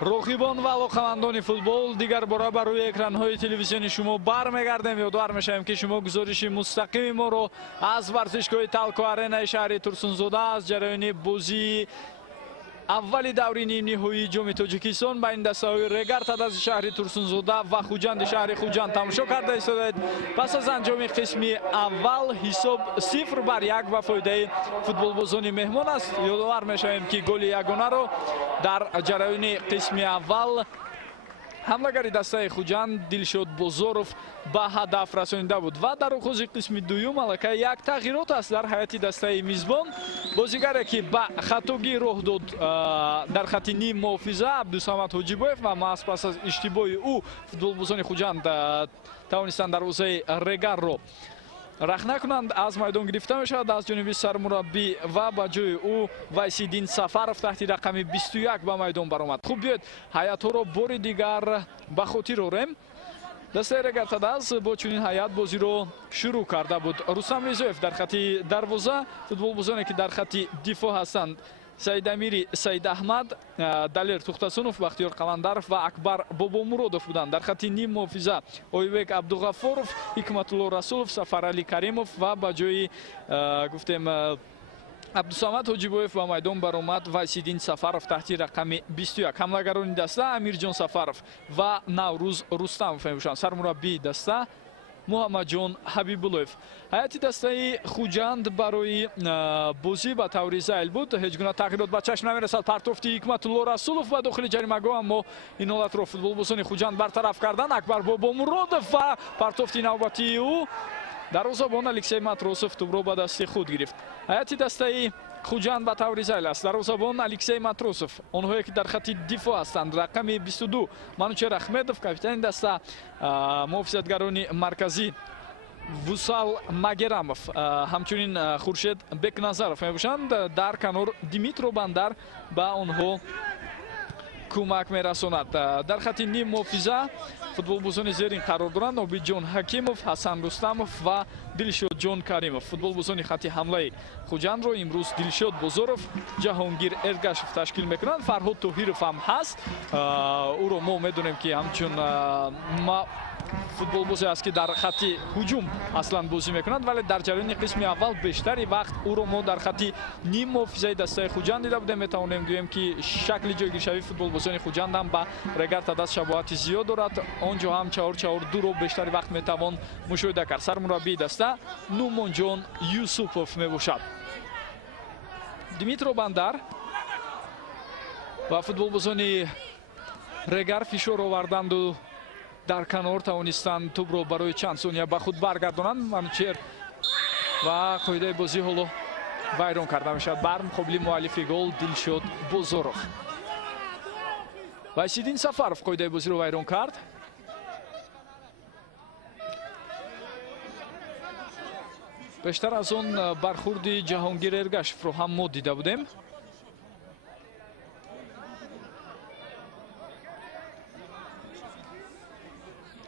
رقیبان و علاقه‌مندان فوتبال دیگر بار بر روی اکران‌های تلویزیونی شما برمیگردیم. یادآور می‌شویم که شما گزارش مستقیم ما رو از ورزشگاه تالکو آرنا شهر ترسونزاده از جریان بازی اولی دوری نیم نهایی جام تاجیکستان بین دسته‌های رگارت از شهر ترسونزاده و خوجند شهر خوجند تماشا کرده ایستادید. پس از انجام قسم اول حساب 0-1 و فایده فوتبالبازان مهمان است. یادآور می‌شویم که گل یگانه رو در جریان قسم اول حمله‌گری دسته خوجند دلشاد بازارов به هدف رسانیده بود و در آغاز قسم دوم البته یک تغییرات است در هیئت دسته میزبان. بازیگری که به خطاگی راه داد در خط نیم محافظه عبدالصمد حاجیباев و پس از اشتباه او فوتبالبازان خوجند توانستند دروازه رگار رو رخنه کنند. از میدان گرفته می شود از جانب سرمربی و با جای او ویسیدین سفرов تحت رقم 21 به میدان برآمد. خوب بیاید هیئت رو بار دیگر به خاطر آوریم. دسته رگارتاداز با چنین هیئت بازی رو شروع کرده بود. رستم ریزاев در خط دروازه، فوتبالبازانی که در خط دفاع هستند سعید امیری، سعید احمد، دلیر توختاسونов، بختیار قلندرов و اکبر بابامуродов بودند. در خط نیم محافظه اویبک عبدالغفارов، حکمتالله رسولов، سفرعلی کریمов و با جای گفتیم عبدالصمد حاجیباев با میدان برآمد ویسیدین سفرов تحت رقم 21. حمله‌گران دسته امیرجان سفرов و نوروز رستمov میشن. سرمربی دسته محمدجان حبیباللهov. هیئت دسته خوجند برای بازی به طور زایل بود. هیچ گونه تغییرات به چشم نمیرسد. پرتافتی حکمتالله رسولov و داخل جریمه‌گاه اما این حالت را فوتبالبازان خوجند برطرف کردند. اکبر بابامуродов و پرتافتی نوبتی او دروازه‌بان الکسی ماتروسов توپ را به دست خود گرفت. هیئت دسته خوجند به طور زایل است. دروازه‌بان الکسی ماتروسов، آنهایی که در خط دفاع هستند رقم 22 منوچهر احمدov، کاپیتان دسته محافظتگران مرکزی وصال магерамов، همچنین خورشید بکنظرов میباشند. در کنار دیمیترو بندر به آنها کمک میرساند. در خط نیم محافظه فوتبالبازان زیرین قرار دارند عابدجان حکیمов، حسن رستمov و دلشاد جان کریمov. فوتبالبازان خط حمله خوجند رو امروز دلشاد بازارов، جهانگیر ارگашев تشکیل میکنند. فرهاد طاهرов هم هست. او رو ما میدونیم که همچون فوتبالبازی است که در خط هجوم اصلا بازی میکنند، ولی در جریان قسم اول بیشتری وقت او رو ما در خط نیم محافظه دسته خوجند دیده بودیم. میتوانیم گوییم که شکل جایگیری فوتبالبازان خوجند هم به رگارتاداز شباهت زیاد دارد. آنجا هم 4-4-2 رو بیشتری وقت میتوان مشاهده کرد. سرمربی دسته نومانجان یوسفov میباشد. دیمیترو بندر و فوتبالبازان رگار فشار آوردند و در کنار توانستند توپ رو برای چند ثانیه به خود برگردانند. منوچهر و قاعده بازی حالا ویران کرده میشد بر مقابل مؤلف گل دلشاد بازارov. ویسیدین سفرov قاعده بازی رو ویران کرد. بیشتر از اون برخورد جهانگیر ارگашев رو هم ما دیده بودیم.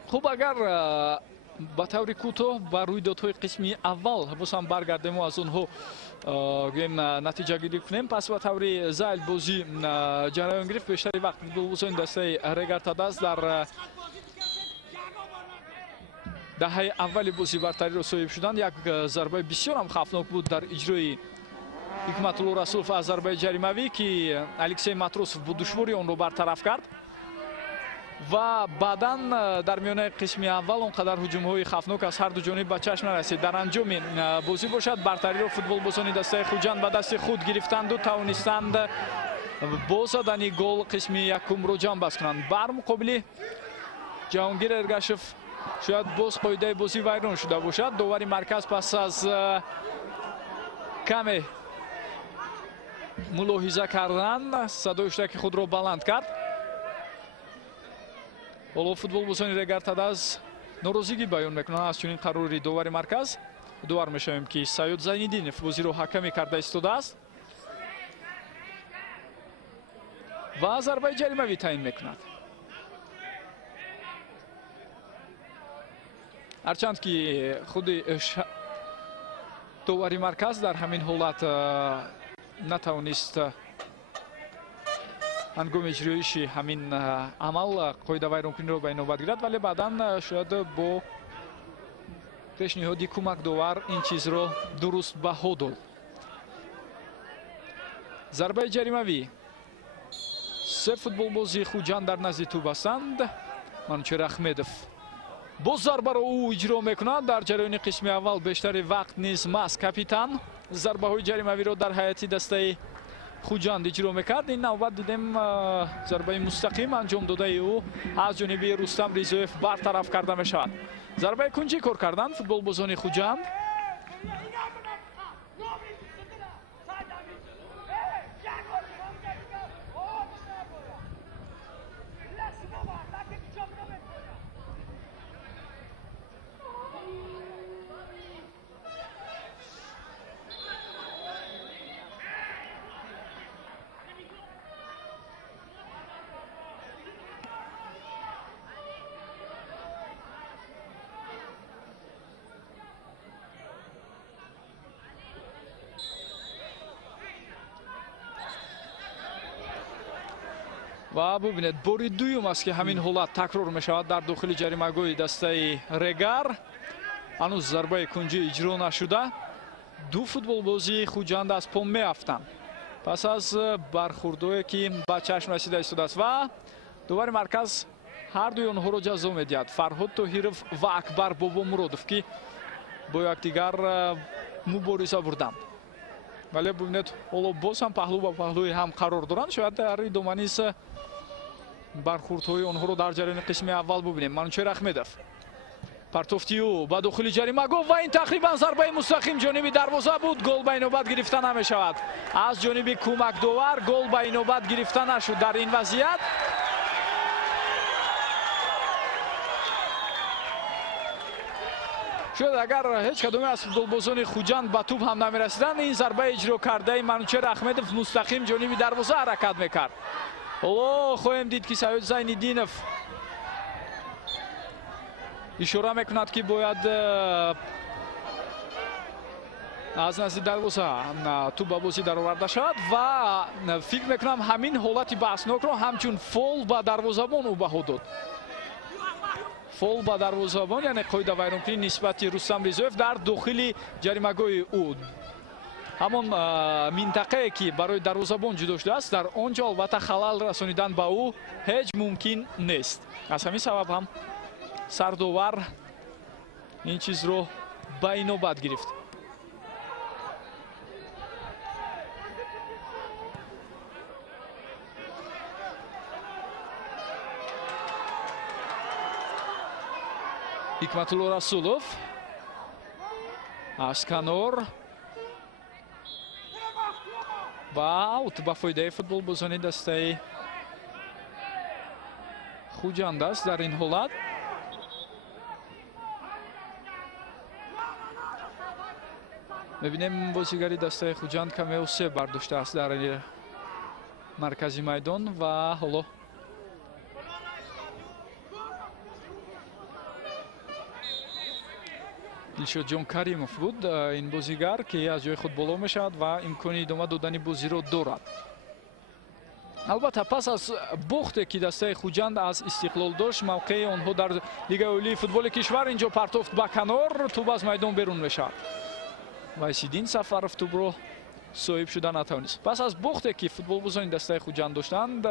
خوب اگر با طور کوتاه بر رویدادهای قسمی اول باز هم برگردیم و از اونها نتیجه گیری کنیم. پس با طور زایل بازی جریان گرفت. بیشتری وقت فوتبالبازان دسته رگارتاداز در دهه اول بازی برتری را صاحب شدند. یک ضربه بسیار هم خطرناک بود در اجرای حکمتالله رسولov از ضربه جریمه‌ای که الکسی ماتروسov با دشواری آن را برطرف کرد و بعداً در میانه قسم اول اونقدر هجوم‌های خطرناک از هر دو جانب به چشم نرسید. در انجام بازی باشد برتری را فوتبالبازان دسته خوجند به دست خود گرفتند و توانستند با زدن گل قسم یکم را جمع بست کنند. بر مقابل جهانگیر ارگашев شاید باز قاعده بازی ویران شده باشد. داوری مرکز پس از کمی ملاحظه کردن صدای اشتراک خود را بلند کرد. حالا فوتبالبازان رگارتاداز ناراضگی بیان میکنند از چنین قراری داوری مرکز. داور میشویم که سیاد زینالدینов بازی رو حکمی کرده ایستاده است و ضربه جریمه‌ای تعیین میکند. هرچند که خود داوری مرکز در همین حالت نتوانست ҳангоми иҷроиши ҳамин амал қоида вайронкуниро ба инобат гирад, вале баъдан шояд бо пешниҳоди кӯмакдовар ин чизро дуруст баҳо дод. зарбаи ҷаримавӣ. се футболбози Хуҷанд дар назди тӯб ҳастанд. Манучер Ахмедов боз зарбаро ӯ иҷро мекунад. Дар ҷараёни қисми аввал бештари вақт низ Мас капитан зарбаҳои ҷаримавиро дар ҳайати дастаи Хуҷанд иҷро мекард. Ин навбат дидем зарбаи мустақим анҷом додаи ӯ аз ҷониби Рустам Ризоев бартараф карда мешавад. зарбаи кунҷӣ кор карданд футболбозони Хуҷанд. ва бубинед бори дуюм аст ки ҳамин ҳолат такрор мешавад дар дохили ҷаримагоҳи дастаи Регар. ҳанӯз зарбаи кунҷӣ иҷро нашуда. ду футболбози Хуҷанд аз по меафтанд пас аз бархурдое ки ба чашм расида истодааст ва довари марказ ҳардуи онҳоро ҷазо медиҳад. Фарҳод Тоҳиров ва Акбар Бобомуродов ки бо якдигар мубориза бурданд. вале бубинед ҳоло боз ҳам паҳлӯ ба паҳлӯи ҳам қарор доранд. шояд дар идома низ бархурдҳои онҳоро дар ҷараёни қисми аввал бубинем. Манучер Ахмедов партофти ӯ ба дохили ҷаримагоҳ ва ин тақрибан зарбаи мустақим ҷониби дарвоза буд. гол ба инобат гирифта намешавад. аз ҷониби кӯмакдовар гол ба инобат гирифта нашуд дар ин вазъият. шояд агар ҳеҷ кадоме аз футболбозони Хуҷанд ба тӯб ҳам намерасиданд, ин зарбаи иҷро кардаи Манучер Ахмедов мустақим ҷониби дарвоза ҳаракат мекард. ҳоло хоҳем дид ки Саёд Зайниддинов ишора мекунад ки бояд аз назди дарвоза тӯббозӣ дароварда шавад ва фикр мекунам ҳамин ҳолати баҳснокро ҳамчун фол ба дарвозабон ӯ баҳо дод. фол ба дарвозабон яъне қоида вайронкунӣ нисбати Рустам Ризоев дар дохили ҷаримагоҳи ӯ. ҳамон минтақае ки барои дарвозабон ҷудо шудааст, дар он ҷо албатта халал расонидан ба ӯ ҳеҷ мумкин нест. аз ҳамин сабаб ҳам сардовар ин чизро ба инобат гирифт. Ҳикматулло Расулов Ашканор ба аут ба фоидаи футболбозони дастаи Хуҷанд аст дар ин ҳолат. мебинем бозигари дастаи Хуҷанд каме осеб бардоштааст дар маркази майдон ва ҳоло Дилшодҷон Каримов буд ин бозигар ки аз ҷои худ боло мешавад ва имкони идома додани бозиро дорад. албатта пас аз бохте ки дастаи Хуҷанд аз Истиқлол дошт, мавқеи онҳо дар Лигаи олии футболи кишвар инҷо партофт ба канор, тӯб аз майдон берун мешавад. Вайсиддин Сафаров тӯбро соҳиб шуда натавонист. пас аз бохте ки футболбозони дастаи Хуҷанд доштанд,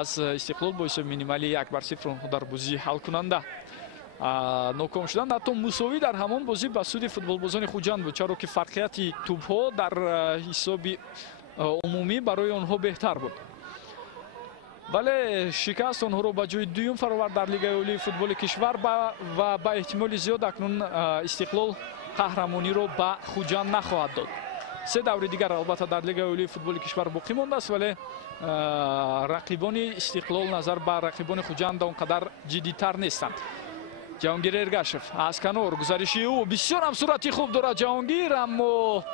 аз Истиқлол боиси минималии 1-0 онҳо дар бозии ҳалкунанда ноком шуданд. ҳатто мусовӣ дар ҳамон бозӣ ба суди футболбозони Хуҷанд буд, чаро ки фарқияти тӯбҳо дар ҳисоби умумӣ барои онҳо беҳтар буд. вале шикаст онҳоро ба ҷои дуюм фаровард дар Лигаи олии футболи кишвар ва ба эҳтимоли зиёд акнун Истиқлол қаҳрамониро ба Хуҷанд нахоҳад дод. се даври дигар албатта дар Лигаи олии футболи кишвар боқӣ мондааст, вале рақибони Истиқлол назар ба рақибони Хуҷанд он қадар ҷиддитар нестанд. Ҷаҳонгир Эргашев аз канор гузариши ӯ бисёр ҳам сурати хуб дорад Ҷаҳонгир, аммо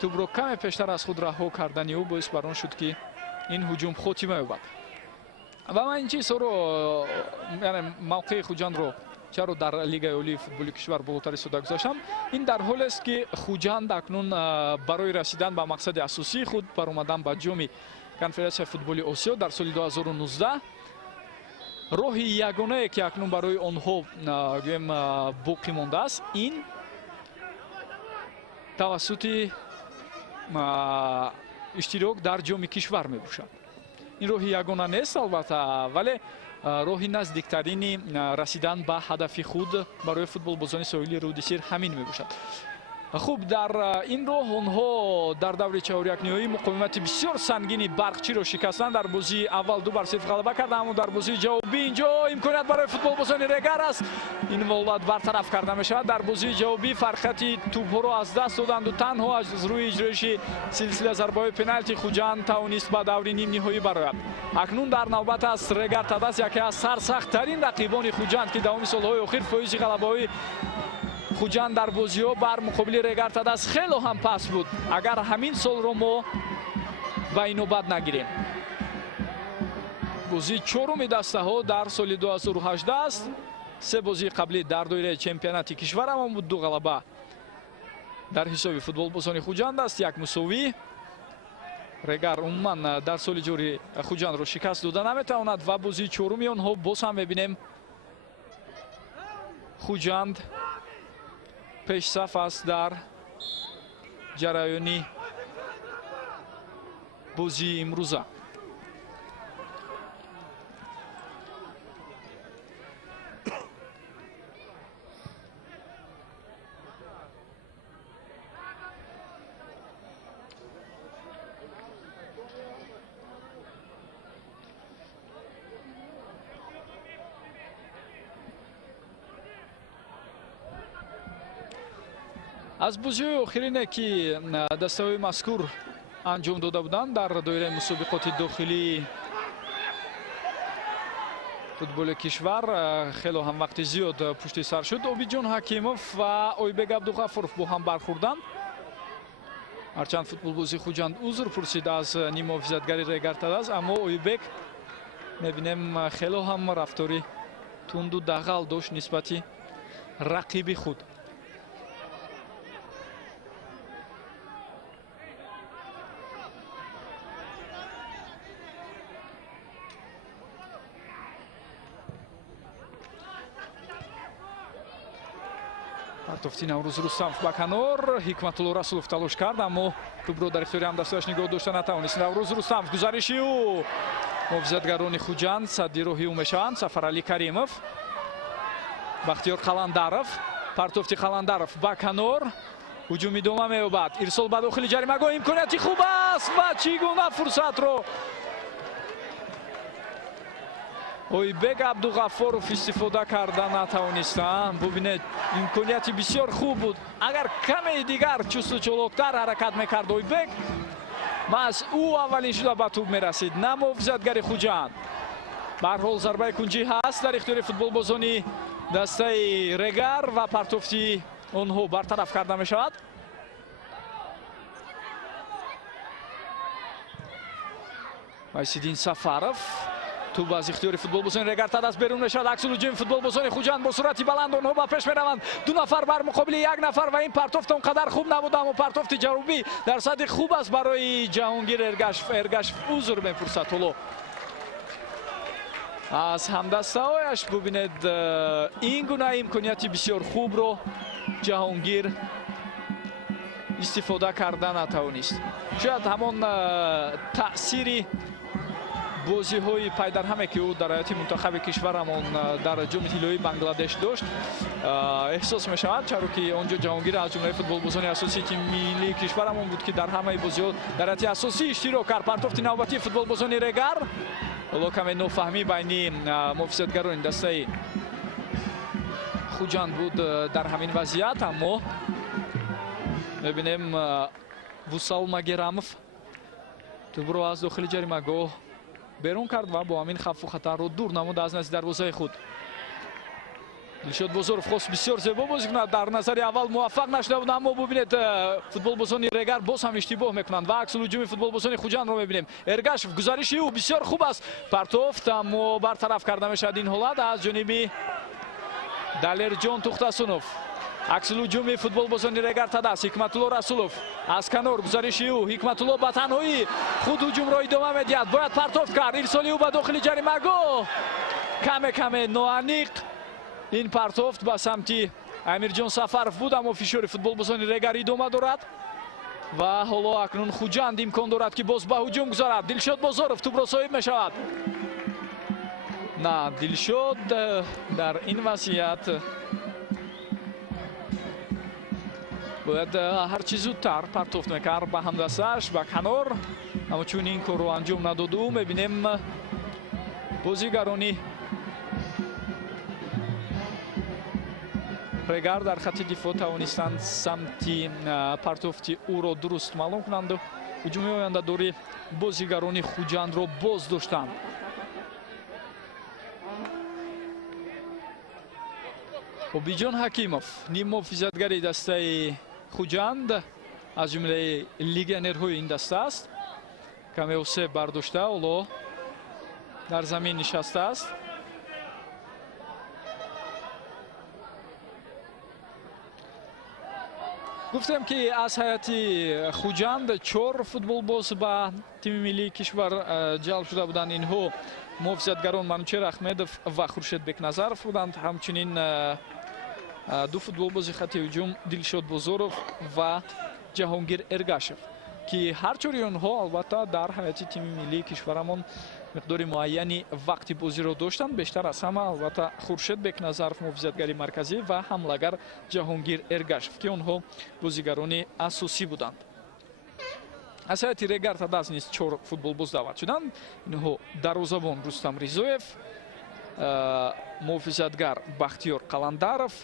тӯбро каме пештар аз худ раҳо кардани ӯ боис бар он шуд ки ин ҳуҷум хотима ёбад. ва ман ин чизҳоро яъне мавқеи Хуҷандро чаро дар Лигаи олии футболи кишвар болотар истода гузоштам, ин дар ҳоле аст ки Хуҷанд акнун барои расидан ба мақсади асосии худ баромадан ба ҷоми конференсияи футболи осиё дар соли 2019 роҳи ягонае ки акнун барои онҳо гӯем боқӣ мондааст ин тавассути иштирок дар ҷоми кишвар мебошад. ин роҳи ягона нест албатта, вале роҳи наздиктарини расидан ба ҳадафи худ барои футболбозони соҳили руди сир ҳамин мебошад. хуб, дар ин роҳ онҳо дар даври чаҳорякниҳоӣ муқовимати бисёр сангини барқчиро шикастанд. дар бозии аввал 2-0 ғалаба карданд, аммо дар бозии ҷавобӣ инҷо имконият барои футболбозони Регар аст. ин молат бартараф карда мешавад. дар бозии ҷавобӣ фарқияти тӯбҳоро аз даст доданду танҳо аз рӯи иҷроиши силсила зарбаҳои пеналти Хуҷанд тавонист ба даври нимниҳоӣ барояд. акнун дар навбат аст Регар Тадас, яке аз сарсахттарин рақибони Хуҷанд ки давоми солҳои охир фоизи ғалабаҳои Хуҷанд дар бозиҳо бар муқобили Регар Тадас хело ҳам паст буд. агар ҳамин солро мо ба инобат нагирем. бозии чоруми дастаҳо дар соли 2018 аст. се бозии қаблӣ дар доираи чемпионати кишвар ҳамон буд. 2 ғалаба дар ҳисоби футболбозони Хуҷанд аст, 1 мусовӣ. Регар умуман дар соли ҷорӣ Хуҷандро шикаст дода наметавонад ва бозии чоруми онҳо боз ҳам мебинем Хуҷанд пешсаф аст дар ҷараёни бозии имрӯза. аз бозиҳои охирине ки дастаҳои мазкур анҷом дода буданд дар доираи мусобиқоти дохилии футболи кишвар хело ҳам вақти зиёд пушти сар шуд. Обиҷон Ҳакимов ва Ойбек Абдуғафуров бо ҳам бархӯрданд. ҳарчанд футболбози Хуҷанд узр пурсид аз ниммуҳофизатгари Регар Тадас, аммо Ойбек мебинем хело ҳам рафтори тунду дағал дошт нисбати рақиби худ. Партофти Наврӯз Рустамов ба канор. Ҳикматулло Расулов талош кард, аммо тӯбро дар ихтиёри ҳамдасташ нигоҳ дошта натавонист. Наврӯз Рустамов гузариши ӯ муҳофизатгарони Хуҷанд садди роҳи ӯ мешаванд. Сафаралӣ Каримов, Бахтиёр Қаландаров, партофти Қаландаров ба канор. ҳуҷум идома меёбад. ирсол ба дохили ҷаримагоҳ. имконияти хуб аст ва чӣ гуна фурсатро Ойбек Абдуғафуров истифода карда натавонистанд. бубинед, имконияти бисёр хуб буд. агар каме дигар чусту чолоктар ҳаракат мекард Ойбек, мас ӯ аввалин шуда ба тӯб мерасид, на муҳофизатгари Хуҷанд. ба ҳар ҳол зарбаи кунҷӣ ҳаст дар ихтиёри футболбозони дастаи Регар ва партофти онҳо бартараф карда мешавад. Майсиддин Сафаров, тӯб аз ихтиёри футболбозони Регар Тадас берун мешавад. аксул ҳуҷуми футболбозони Хуҷанд бо суръати баланд онҳо ба пеш мераванд. 2 нафар бар муқобили 1 нафар ва ин партофт он қадар хуб набуд, аммо партофти ҷанубӣ дар садди хуб аст барои Ҷаҳонгир Эргашев узр мепурсад. ҳоло аз ҳамдастаҳояш бубинед, ин гуна имконияти бисёр хубро Ҷаҳонгир истифода карда натавонист. шояд ҳамон таъсири бозиҳои пайдарҳаме ки ӯ дар ҳайати мунтахаби кишвар ҳамон дар ҷоми тиллои Бангладеш дошт эҳсос мешавад, чаро ки он ҷо Ҷаҳонгир аз ҷумлаи футболбозони асосии тими миллии кишвар ҳамон буд ки дар ҳамаи бозиҳо дар ҳайати асосӣ иштирок кард. партофти навбатии футболбозони Регар. ҳоло каме нофаҳмӣ байни муҳофизатгарони дастаи Хуҷанд буд дар ҳамин вазъият, аммо мебинем Вусал Магерамов тӯбро аз дохили ҷаримагоҳ берун кард ва бо ҳамин хавфу хатарро дур намуда аз назди дарвозаи худ. Дилшод Бозоров хост бисёр зебо бозӣ кунад, дар назари аввал муваффақ нашуда буд, аммо бубинед футболбозони Регар боз ҳам иштибоҳ мекунанд ва аксул ҳуҷуми футболбозони Хуҷандро мебинем. Эргашев, гузариши ӯ бисёр хуб аст. партофт, аммо бартараф карда мешавад ин ҳолат аз ҷониби Далерҷон Тухтасунов. аксилуҷуми футболбозони Регарта даст. Ҳикматулло Расулов аз канор гузариши ӯ. Ҳикматулло ба танҳоӣ худ ҳуҷумро идома медиҳад. Бояд партофт кард. ирсоли ӯ ба дохили ҷаримагоҳ. Каме ноаниқ ин партофт ба самти Амирҷон Сафаров буд, аммо фишори футболбозони Регар идома дорад. ва ҳоло акнун Хуҷанд имкон дорад ки боз ба ҳуҷум гузарад. Дилшод Бозоров тӯбро соҳиб мешавад. на Дилшод дар ин вазъият бояд ҳарчи зудтар партофт мекард ба ҳамдастааш ба канор, аммо чун ин корро анҷом надоду, мебинем бозигарони Регар дар хатти дифоъ тавонистанд самти партофти ӯро дуруст маълум кунанду ҳуҷуми ояндадори бозигарони Хуҷандро боз доштанд. Обиҷон Ҳакимов ним муҳофизатгари дастаи Хуҷанд аз ҷумлаи легионерҳои ин даста аст. Каме осеб бардошта ҳоло дар замин нишастааст. гуфтем ки аз ҳайати Хуҷанд 4 футболбоз ба тими миллии кишвар ҷалб шуда буданд. инҳо муҳофизатгарон Манучер Ахмедов ва Хуршед Бекназаров буданд. ҳамчунин 2 футболбози хатти ҳуҷум Дилшод Бозоров ва Ҷаҳонгир Эргашев ки ҳар чори онҳо албатта дар ҳайати тими миллии кишварамон миқдори муайяни вақти бозиро доштанд. бештар аз ҳама албатта Хуршед Бекназаров муҳофизатгари марказӣ ва ҳамлагар Ҷаҳонгир Эргашев ки онҳо бозигарони асосӣ буданд. аз ҳайати Регар Тадаст низ 4 футболбоз даъват шуданд. инҳо дарвозабон Рустам Ризоев, муҳофизатгар Бахтиёр Қаландаров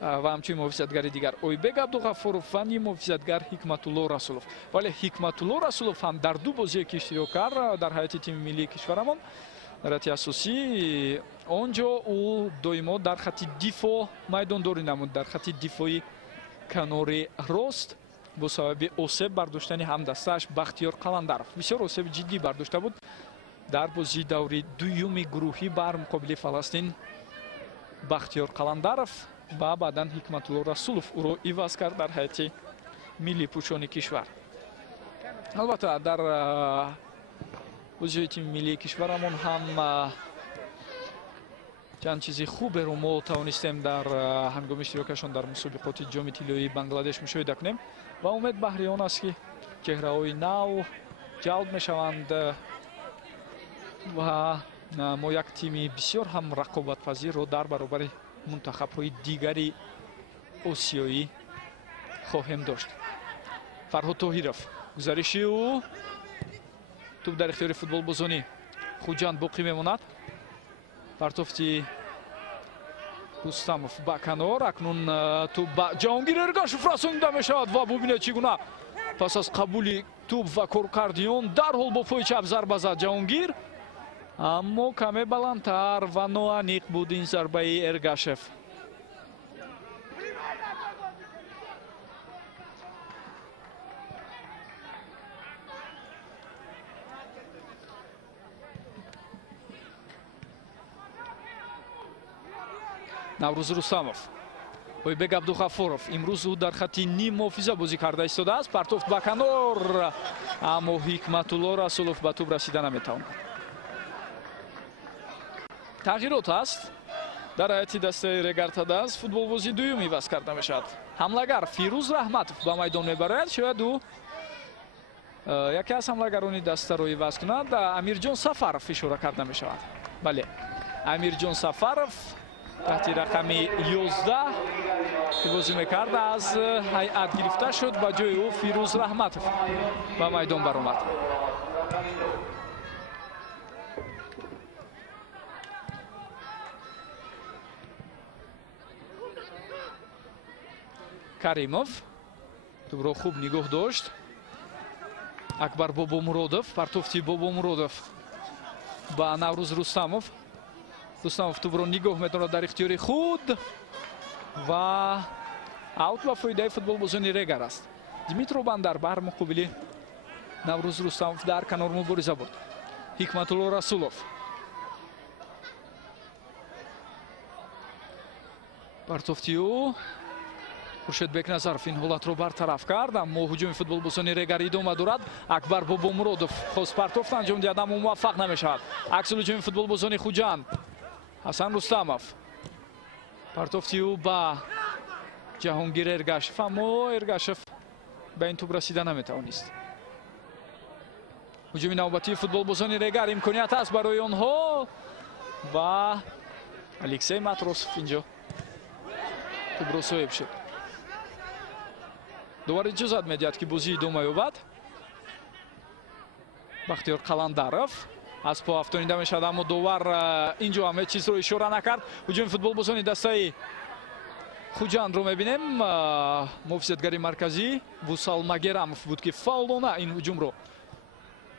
ва ҳамчунин муҳофизатгари дигар Ойбек Абдуғафуров ва ним муҳофизатгар Ҳикматулло Расулов. вале Ҳикматулло Расулов ҳам дар 2 бозие ки иштирок кард дар ҳайати тими миллии кишварамон дар ҳайати асосӣ, онҷо ӯ доимо дар хатти дифоъ майдондорӣ намуд, дар хатти дифоъи канори рост бо сабаби осеб бардоштани ҳамдастааш Бахтиёр Қаландаров. бисёр осеби ҷиддӣ бардошта буд дар бозии даври дуюми гурӯҳӣ бар муқобили Фаластин. Бахтиёр Қаландаров ва баъдан Ҳикматулло Расулов ӯро иваз кард дар ҳайати миллии пӯшони кишвар. албатта дар бозиҳои тими миллии кишварамон ҳам чанд чизи хуберо мо тавонистем дар ҳангоми иштирокашон дар мусобиқоти ҷоми тиллоии Бангладеш мушоҳида кунем ва умед баҳри он аст ки чеҳраҳои нав ҷалб мешаванд ва мо як тими бисёр ҳам рақобатпазирро дар баробари мунтахабҳои дигари осиёӣ хоҳем дошт. Фарҳод Тоҳиров гузариши ӯ тӯб дар ихтиёри футболбозони Хуҷанд боқӣ мемонад. партофти Рустамов ба канор, акнун тӯб ба Ҷаҳонгир Эргашев расонида мешавад ва бубинед чӣ гуна пас аз қабули тӯб ва коркарди он дарҳол бо пои чап зарба зад Ҷаҳонгир, аммо каме баландтар ва ноаниқ буд ин зарбаи Эргашев. Наврӯз Рустамов, Ойбек Абдуғафуров имрӯз ӯ дар хатти ним муҳофиза бозӣ карда истодааст. партофт ба канор, аммо Ҳикматулло Расулов ба тӯб расида наметавонад. тағйирот аст дар ҳайати дастаи Регар Тадаст. футболбози дуюм иваз карда мешавад. ҳамлагар Фирӯз Раҳматов ба майдон мебарад. шояд ӯ яке аз ҳамлагарони дастаро иваз кунад. Амирҷон Сафаров ишора карда мешавад. бале, Амирҷон Сафаров таҳти рақами 11 ки бозӣ мекард аз ҳайат гирифта шуд. ба ҷои ӯ Фирӯз Раҳматов ба майдон баромад. Каримов тӯбро хуб нигоҳ дошт. Акбар Бобомуродов, партофти Бобомуродов ба Наврӯз Рустамов. Рустамов тӯбро нигоҳ метавонад дар ихтиёри худ ва аут ба фоидаи футболбозони Регар аст. Димитро Бандар бар муқобили Наврӯз Рустамов дар канор мубориза бурд. Ҳикматулло Расулов, партофти ӯ Хуршед Бекназаров ин ҳолатро бартараф кард, аммо ҳуҷуми футболбозони Регар идома дорад. Акбар Бобомуродов хост партофт анҷом диҳад, аммо муваффақ намешавад. аксил ҳуҷуми футболбозони Хуҷанд. Ҳасан Рустамов партофти ӯ ба Ҷаҳонгир Эргашев, аммо Эргашев ба ин тӯб расида наметавонист. ҳуҷуми навбатии футболбозони Регар, имконият аст барои онҳо ва Алексей Матросов инҷо тӯбро соҳиб шуд. довар иҷозат медиҳад ки бозӣ идома ёбад. Бахтиёр Қаландаров аз по афтонида мешавад, аммо довар инҷо ҳам ҳеҷ чизро ишора накард. ҳуҷуми футболбозони дастаи Хуҷандро мебинем. муҳофизатгари марказӣ Вусал Магерамов буд ки фаулона ин ҳуҷумро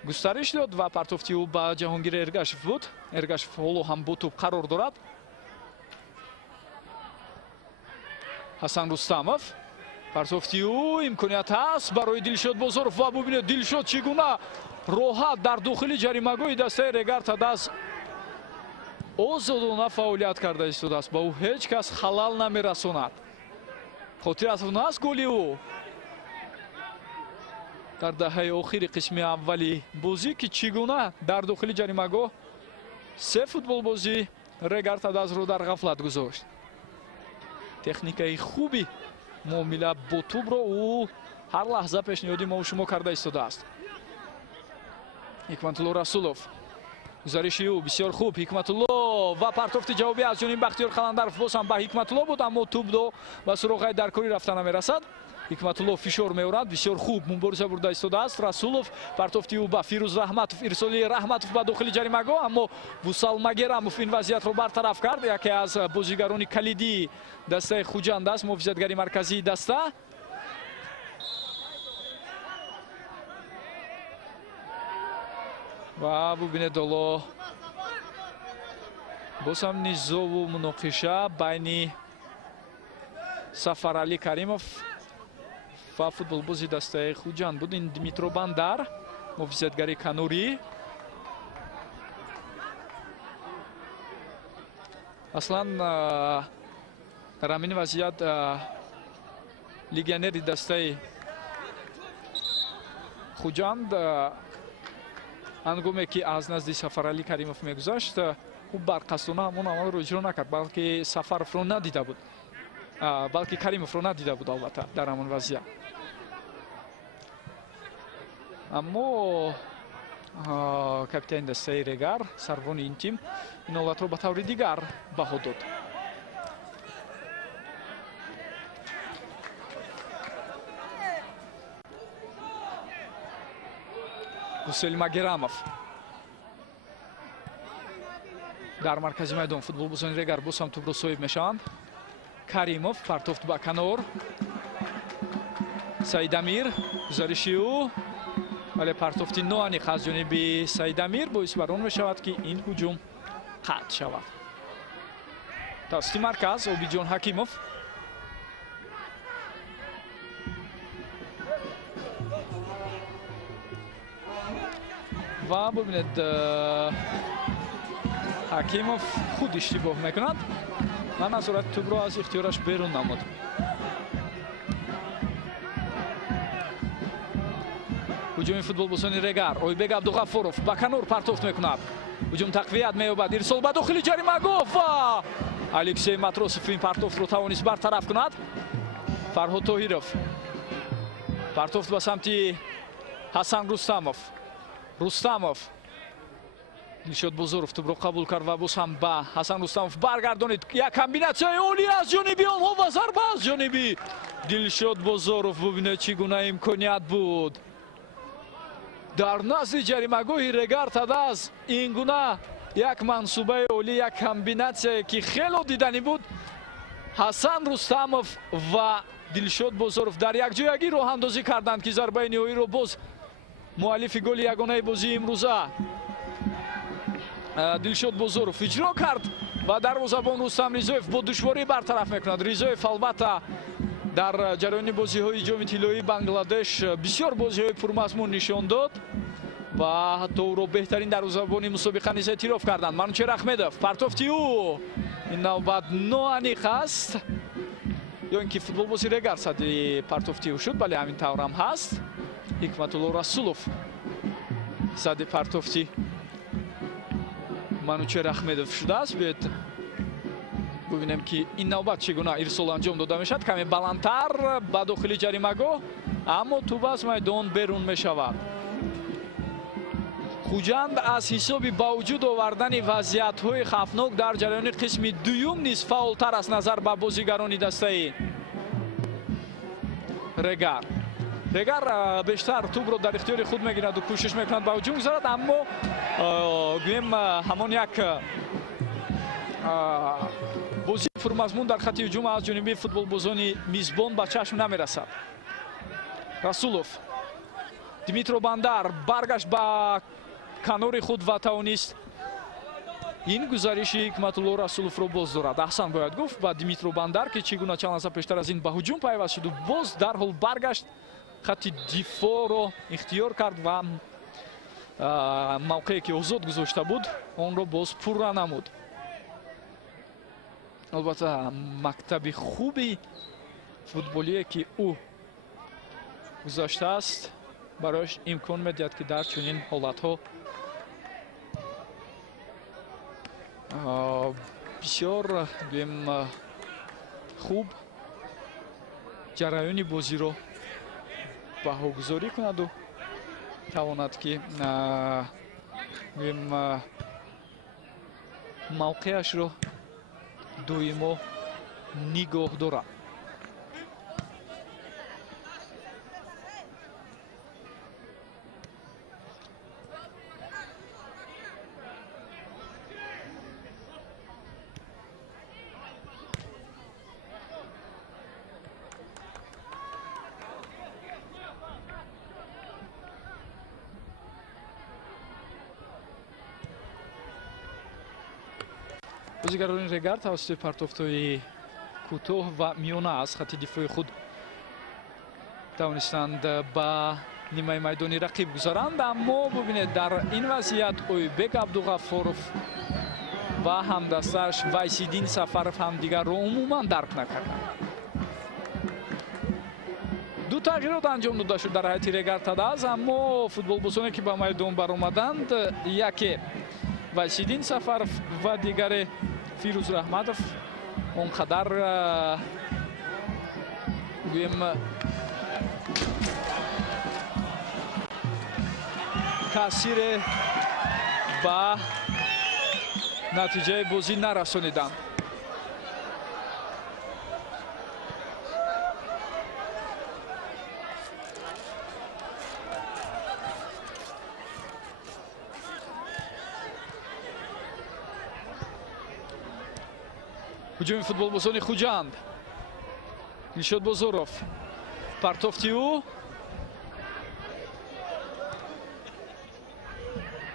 густариш дод ва партофти ӯ ба Ҷаҳонгир Эргашев буд. Эргашев ҳоло ҳам бо тӯб қарор дорад. Ҳасан Рустамов партофти ӯ, имконият ҳаст барои Дилшод Бозоров ва бубинед Дилшод чӣ гуна роҳат дар дохили ҷаримагоҳи дастаи Регар Тадас озодона фаъолият карда истодааст. ба ӯ ҳеҷ кас халал намерасонад. хотиратон аст голи ӯ дар даҳаи охири қисми аввали бозӣ ки чӣ гуна дар дохили ҷаримагоҳ се футболбози Регар Тадасро дар ғафлат гузошт. техникаи хуби муомила бо тӯбро ӯ ҳар лаҳза пешниҳоди мову шумо карда истодааст. Ҳикматулло Расулов, гузариши ӯ бисёр хуб. Ҳикматулло ва партофти ҷавобӣ аз ҷониби Бахтиёр Қаландаров боз ҳам ба Ҳикматулло буд, аммо тӯб ба суроғаи даркорӣ рафта намерасад. Ҳикматулло фишор меорад, бисёр хуб мубориза бурда истодааст. Расулов партофти ӯ ба Фирӯз Раҳматов, ирсоли Раҳматов ба дохили ҷаримагоҳ, аммо Вусал Магерамов ин вазъиятро бартараф кард. яке аз бозигарони калидии дастаи Хуҷанд аст, муҳофизатгари марказии даста. ва бубинед ҳоло боз ҳам низову муноқиша байни Сафарали Каримов ва футболбози дастаи Хуҷанд буд. ин Дмитро Бандар, муҳофизатгари Канурӣ. аслан дар ҳамин вазъият легионери дастаи Хуҷанд ҳангоме ки аз назди Сафарали Каримов мегузашт, ӯ барқасдона ҳамон амалро иҷро накард, балки Сафаровро надида буд, балки Каримовро надида буд албатта дар ҳамон вазъият. аммо капитани дастаи Регар, сарвони ин тим, ин ҳолатро ба таври дигар баҳо дод. Вусел Магерамов дар маркази майдон. футболбозони Регар боз ҳам тӯбро соҳиб мешаванд. Каримов партофт ба канор. Саидамир, гузариши ӯ, вале партофти ноаниқ аз ҷониби Саидамир боис бар он мешавад ки ин ҳуҷум қатъ шавад. тавассути марказ Обиҷон Ҳакимов. ва бубинед Ҳакимов худ иштибоҳ мекунад ва назорати тӯбро аз ихтиёраш берун намуд. ҳуҷуми футболбозони Регар. Ойбек Абдуғаффоров ба канор партофт мекунад. ҳуҷум тақвият меёбад. ирсол ба дохили ҷаримагоҳ ва Алексей Матросов ин партофтро тавонист бартараф кунад. Фарҳод Тоҳиров партофт ба самти Ҳасан Рустамов. Рустамов, Дилшод Бозоров тӯбро қабул кард ва боз ҳам ба Ҳасан Рустамов баргардонид. як комбинатсияи олӣ аз ҷониби онҳо ва зарба аз ҷониби Дилшод Бозоров. бубинед чӣ гуна имконият буд дар назди ҷаримагоҳи Регар Тадас. ин гуна як мансубаи олӣ, як комбинатсияе ки хело диданӣ буд. Ҳасан Рустамов ва Дилшод Бозоров дар якҷоягӣ роҳандозӣ карданд ки зарбаи ниҳоиро боз муаллифи голи ягонаи бозии имрӯза Дилшод Бозоров иҷро кард ва дарвозабон Рустам Ризоев бо душворӣ бартараф мекунад. Ризоев албатта дар ҷараёни бозиҳои ҷоми тиллоии Бангладеш бисёр бозиҳои пурмазмун нишон дод ва ҳатто ӯро беҳтарин дарвозабони мусобиқа низ эътироф карданд. Манучер Ахмедов партофти ӯ ин навбат ноаниқ аст ё ин ки футболбози Регар садди партофтиҳо шуд. Бале ҳамин таврам ҳаст. Ҳикматулло Расулов садди партофти Манучер Ахмедов шудааст. Биёед бубинем ки ин навбат чӣ гуна ирсол анҷом дода мешавад. Каме баландтар ба дохили ҷаримагоҳ, аммо тӯб аз майдон берун мешавад. Хуҷанд аз ҳисоби ба вуҷуд овардани вазъиятҳои хавфнок дар ҷараёни қисми дуюм низ фаъолтар аз назар ба бозигарони дастаи Регар. Регар бештар тӯбро дар ихтиёри худ мегирад ва кӯшиш мекунад ба ҳуҷум гузарад, аммо гӯем ҳамон як бозии пурмазмун дар хатти ҳуҷум аз ҷониби футболбозони мизбон ба чашм намерасад. Расулов, Димитро Бандар баргашт ба канори худ ва тавонист ин гузариши Ҳикматулло Расуловро боз дорад. Аҳсан бояд гуфт ба Димитро Бандар ки чӣ гуна чанд лаҳза пештар аз ин ба ҳуҷум пайваст шуд. Боз дарҳол баргашт, хатти дифоъро ихтиёр кард ва мавқеъе ки озод гузошта буд онро боз пурра намуд. албатта мактаби хуби футболие ки ӯ гузаштааст барояш имкон медиҳад ки дар чунин ҳолатҳо бисёр гӯем хуб ҷараёни бозиро баҳогузорӣ кунаду тавонад ки гӯем мавқеашро доимо нигоҳ дорад. бозигарони Регар тавассути партофтҳои кӯтоҳ ва миёна аз хатти дифоъи худ тавонистанд ба нимаи майдони рақиб гузаранд, аммо бубинед дар ин вазъият Ойбек Абдуғаффоров ва ҳамдастааш Вайсиддин Сафаров ҳамдигарро умуман дарк накарданд. ду тағйирот анҷом дода шуд дар ҳайати Регар Тадаз, аммо футболбозоне ки ба майдон баромаданд яке Вайсиддин Сафаров ва дигаре Фирӯз Раҳматов он қадар гӯем таъсире ба натиҷаи бозӣ нарасониданд. ҳуҷуми футболбозони Хуҷанд. Нишод Бозоров, партофти ӯ.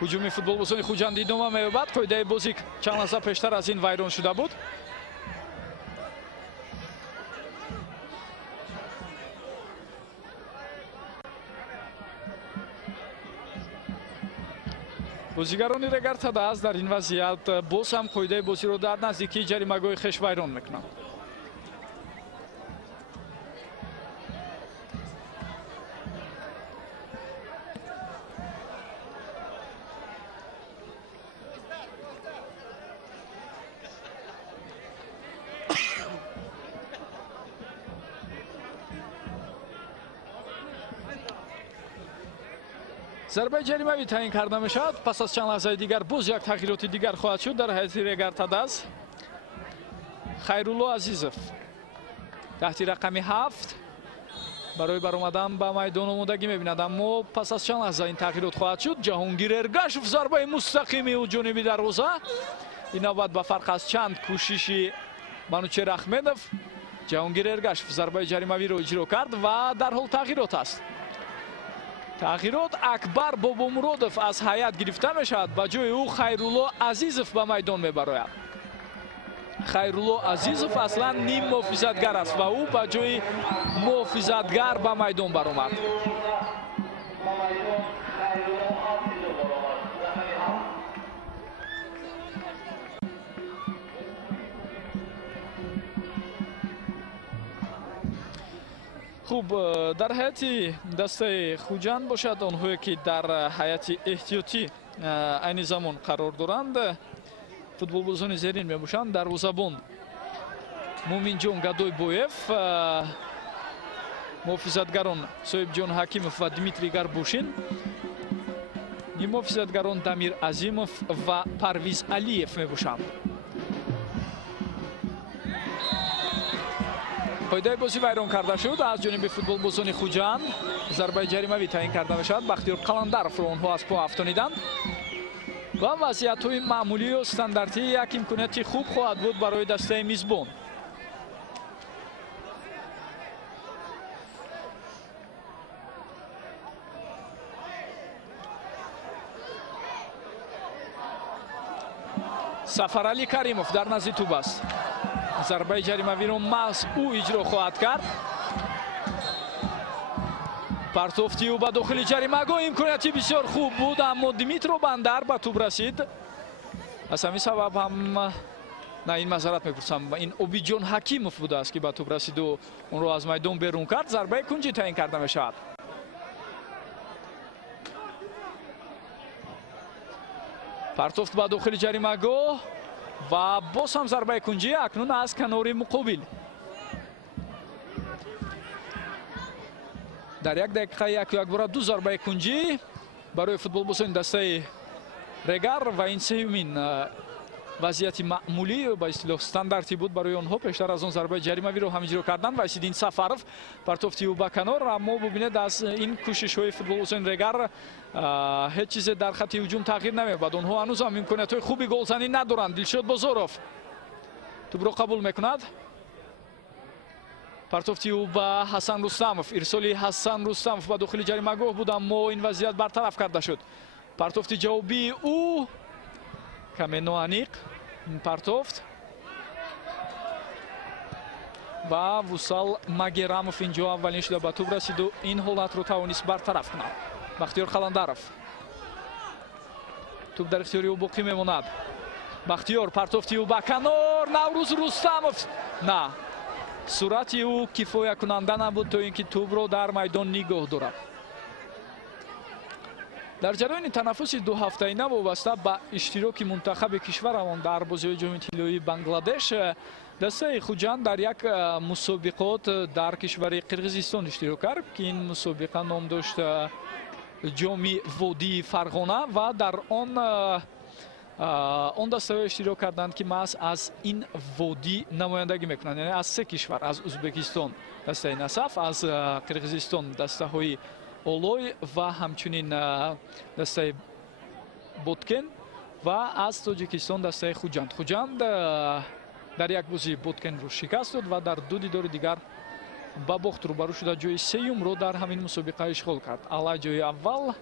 ҳуҷуми футболбозони Хуҷанд идома меёбад. қоидаи бозӣ чанд лаҳза пештар аз ин вайрон шуда буд. бозигарони Регар Тадаз дар ин вазъият боз ҳам қоидаи бозиро дар наздикии ҷаримагоҳи хеш вайрон мекунанд. зарбаи ҷаримавӣ таъин карда мешавад. Пас аз чанд лаҳзаи дигар боз як тағйироти дигар хоҳад шуд дар ҳайати Регар Тадаз. Хайрулло Азизов таҳти рақами 7 барои баромадан ба майдон омодагӣ мебинад, аммо пас аз чанд лаҳза ин тағйирот хоҳад шуд. Ҷаҳонгир Эргашев зарбаи мустақими ӯ ҷониби дарвоза. ин навбат ба фарқ аз чанд кӯшиши Манучер Ахмедов. Ҷаҳонгир Эргашев зарбаи ҷаримавиро иҷро кард ва дарҳол тағйирот аст. тағйирот Акбар Бобомуродов аз ҳайат гирифта мешавад. ба ҷои ӯ Хайрулло Азизов ба майдон мебарояд. Хайрулло Азизов аслан ним муҳофизатгар аст ва ӯ ба ҷои муҳофизатгар ба майдон баромад. хуб дар ҳайати дастаи хуҷанд бошад онҳое ки дар ҳайати эҳтиётӣ айни замон қарор доранд футболбозони зерин мебошанд. дарвозабон муъминҷон гадойбоев, муҳофизатгарон соҳибҷон ҳакимов ва дмитрий гарбушин, муҳофизатгарон дамир азимов ва парвиз алиев мебошанд. қоидаи бозӣ вайрон карда шуд аз ҷониби футболбозони хуҷанд. зарбаи ҷаримавӣ таъин карда мешавад. бахтиёр қаландаровро онҳо аз по афтониданд ва вазъиятҳои маъмулию стандартӣ як имконияти хуб хоҳад буд барои дастаи мизбон. сафарали каримов дар назди туб аст. зарбаи ҷаримавиро маҳз ӯ иҷро хоҳад кард. партофтиу ба дохили ҷаримагоҳ имконияти бисёр хуб буд, аммо димитро бандар ба туб расид. аз ҳамин сабаб ҳам на ин мазарат мепурсам, ин обиҷон ҳакимов будааст ки ба туб расиду онро аз майдон берун кард. зарбаи кунҷӣ таъин карда мешавад. партофт ба дохили ҷаримагоҳ ва боз ҳам зарбаи кунҷӣ акнун аз канори муқобил. дар як дақиқа як бора ду зарбаи кунҷӣ барои футболбозони дастаи регар ва ин сеюмин вазъияти маъмулӣ ба истилоҳ стандарти буд барои онҳо. пештар аз он зарбаи ҷаримавиро ҳам иҷро карданд. вайсидин сафаров партофти ӯ ба канор, аммо бубинед аз ин кӯшишҳои футболбозони регар ҳеҷ чизе дар хатти ҳуҷум тағйир намеёбад. онҳо ҳанӯзам имкониятҳои хуби голзанӣ надоранд. дилшод бозоров тубро қабул мекунад. партофти ӯ ба ҳасан рустамов, ирсоли ҳасан рустамов ба дохили ҷаримагоҳ буд, аммо ин вазъият бартараф карда шуд. партофти ҷавобии ӯ каме ноаниқ. партофт ва вусал магерамов инҷо аввалин шуда ба туб расиду ин ҳолатро тавонист бартараф кунад. бахтиёр қаландаров, туб дар ихтиёри ӯ боқӣ мемонад. бахтиёр, партофти ӯ ба канор, наврӯз рустамов, на сурати ӯ кифоякунанда набуд то ин ки тубро дар майдон нигоҳ дорад. дар ҷараёни танаффуси ду ҳафтаина вобаста ба иштироки мунтахаби кишварамон дар бозиҳои ҷоми тиллоии Бангладеш, дастаи хуҷанд дар як мусобиқот дар кишвари Қирғизистон иштирок кард ки ин мусобиқа ном дошт ҷоми водии Фарғона ва дар он дастаҳо иштирок карданд ки маҳз аз ин водӣ намояндагӣ мекунанд, яъне аз се кишвар, аз Узбекистон дастаи Насаф, аз Қирғизистон дастаҳои Олой ва ҳамчунин дастаи Боткен ва аз Тоҷикистон дастаи Хуҷанд. Хуҷанд дар як бозӣ Боткенро шикаст дод ва дар ду дидори дигар ба бохт рӯбарӯ шуда ҷои сеюмро дар ҳамин мусобиқа ишғол кард. Алай ҷои аввал,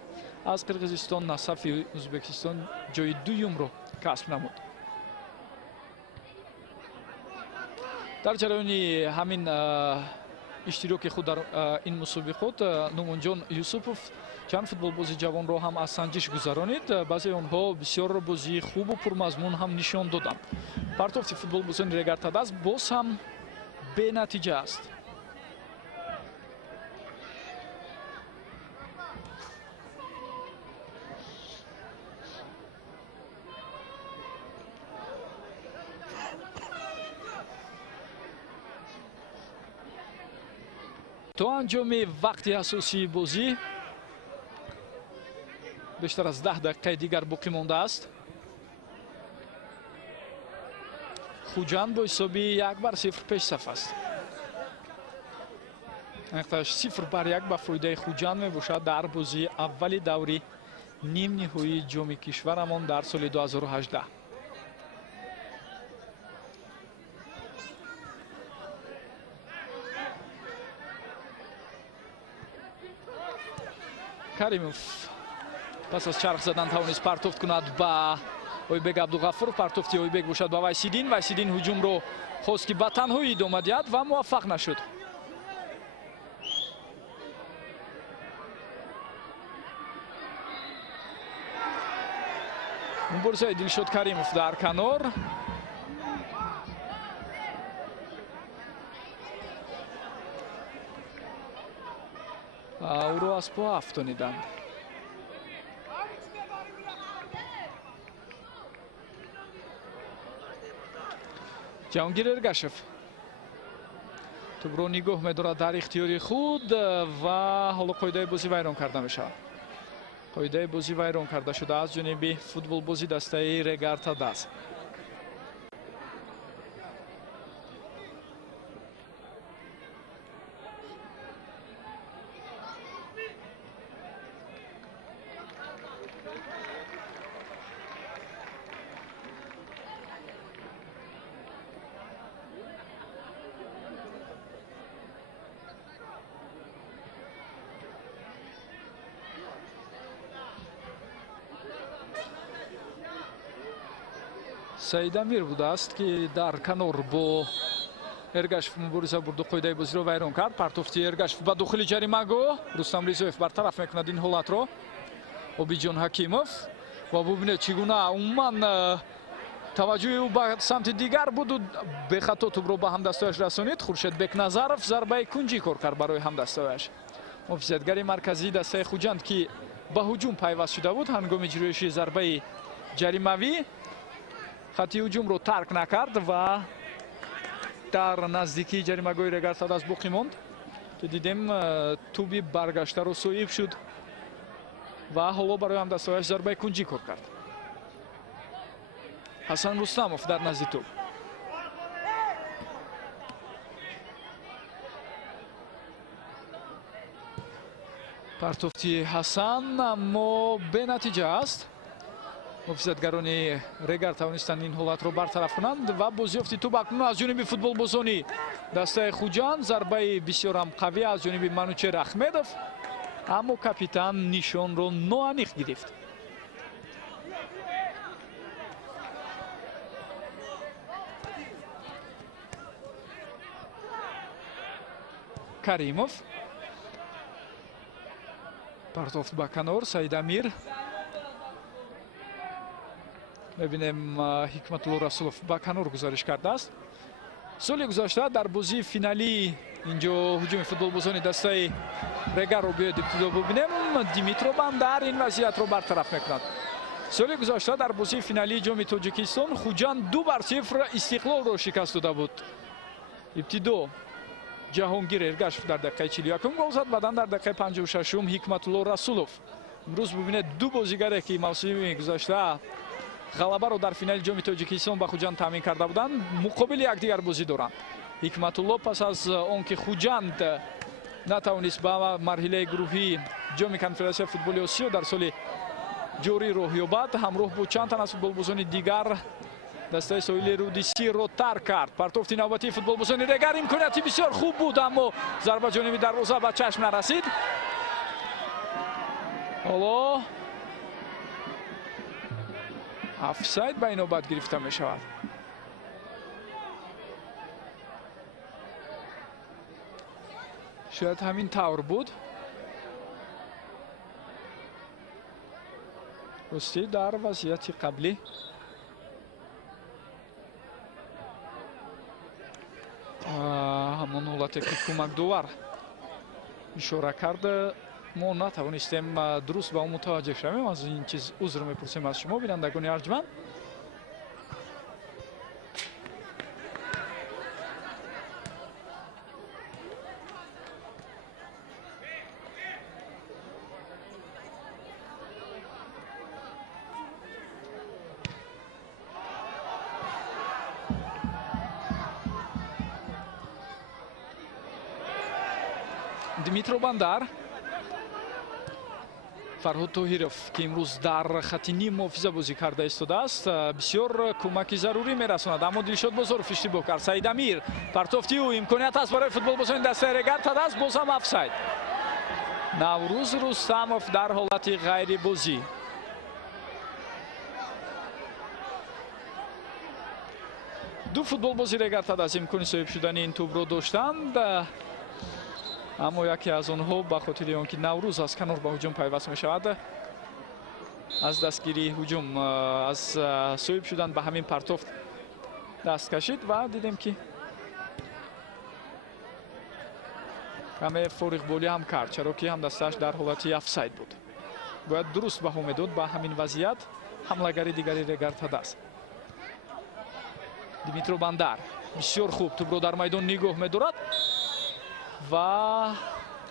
аз Қирғизистон Насафи Узбекистон ҷои дуюмро касб намуд. дар ҷараёни ҳамин иштироки худ дар ин мусобиқот Нумонҷон Юсупов чанд футболбози ҷавонро ҳам аз санҷиш гузаронид. баъзеи онҳо бисёр бозии хубу пурмазмун ҳам нишон доданд. партофти футболбозони Регар Тадас боз ҳам бенатиҷа аст. то анҷоми вақти асосии бозӣ бештар аз 10 дақиқаи дигар боқӣ мондааст. хуҷанд бо ҳисоби 1-0 пешсаф аст. нақташ 0-1 ба фоидаи хуҷанд мебошад дар бозии аввали даври нимниҳоии ҷоми кишварамон дар соли 2018. каримов пас аз чарх задан тавонист партофт кунад ба Ойбек Абдуғафуров. партофти Ойбек бошад ба Вайсидин. Вайсидин ҳуҷумро хост ки ба танҳоӣ идома диҳад ва муваффақ нашуд. муборизаи Дилшод Каримов дар канор. اوро از پا افتانیدند. جهانگیر ارگاشف توپ رو نگاه می‌دارد در اختیار خود و حالا قاعده بازی ویران کرده میشه. قاعده بازی ویران کرده شده از جانب فوتبال بازی دسته رگارتا داس. سعیدامیر بوده است که در کنار با ارگاشف مبارزه برد و قاعده بازی رو ویران کرد. پرتوفتی ارگاشف با داخل جریمه گاه رستم ریزویف برطرف میکند این حالت رو. اوبیجان حکیموف و ببینید چگونه عموما توجه او به سمت دیگر بود و به خطا توپ رو به همدستایش رسانید. خورشید بکنظرف ضربه کنجی کار کرد برای همدستایش. محافظتگر مرکزی دسته خوجند که به هجوم پیوست شده بود هنگام اجرای ضربه جریموی خط هجوم رو ترک نکرد و در نزدیکی جریمه‌گاه رگارتا داس باقی ماند که دیدیم توپی برگشته رو صایب شد و حالا برای همدستایش ضربه کنجی کار کرد. حسن رستموف در نزد توپ. پرتوفتی حسن اما به نتیجه است. محافظتگران رگار توانستند این حالت رو برطرف کنند و بازیافت توپ اکنون از جانب فوتبال بازانی دسته خوجان. ضربه بسیار هم قوی از جانب منوچهر احمدوف اما کاپیتان نشان رو ناانیق گرفت. کریموف پرتوفت به کنار. سعیدامیر ببینیم حکمتالله رسولوف با کنار گزارش کرده است. سال گذشته در بازی فینالی اینجا هجوم فوتبال بازانی دسته رگار رو بیاید ابتدا ببینیم. دیمیترو بندر این وضعیت رو برطرف میکند. سال گذشته در بازی فینالی جام تاجیکستان خوجان 2-0 استقلال رو شکست داده بود. ابتدا جهانگیر ارگاشف در دقیقه 41 گل زد، بعد در دقیقه 56 حکمتالله رسولوف. امروز ببینید دو بازیگر که موسم گذشته غلبه رو در فینال جام تاجیکستان با خوجان تامین کرده بودند مقابل یکدیگر بازی دارند. حکمتالله پس از آنکه خوجند نتوانست به مرحله گروهی جام کنفرانسیون فوتبال آسیا در سال جاری راه یابد همراه با چند تن از فوتبال بازان دیگر دسته ساحلی رودیسی رو ترک کرد. پرتوفتی نوبتی فوتبال بازان رگار امکاناتی بسیار خوب بود اما ضربه جانبی دروازه به چشم نرسید. حالا آفساید به این نوبت گرفته می شود. شاید همین طور بود. راستی در وضعیت قبلی همون حالتی که کمک دوار اشاره کرده ما نتوانستیم درست به اون متوجه شویم. از این چیز عذر میپرسیم از شما بینندگان ارجمند. دیمیترو بندر فرهاد طاهیروف که امروز در خط نیم محافظه بازی کرده ایستاده است بسیار کمکی ضروری میرساند اما دلشاد بازاروف اشتباه کرد. سعیدامیر پرتوفتی و امکانیت است برای فوتبال بازان دسته رگارتا داس باز هم آفساید. نوروز رستموف در حالت غیر بازی. دو فوتبال بازی رگارتا داس امکانی صاحب شدن این توپ رو داشتند اما یکی از آنها به خاطر آنکه نوروز از کنار به هجوم پیوست می شود از دستگیری هجوم از صاحب شدن به همین پرتوفت دست کشید و دیدیم که каме фориғболӣ ҳам кард, чаро ки ҳамдастааш дар ҳолати офсайд буд. бояд дуруст баҳо медод ба ҳамин вазъият ҳамлагари дигари Регар Тадаст. Димитро Бандар бисёр хуб тӯбро дар майдон нигоҳ медорад ва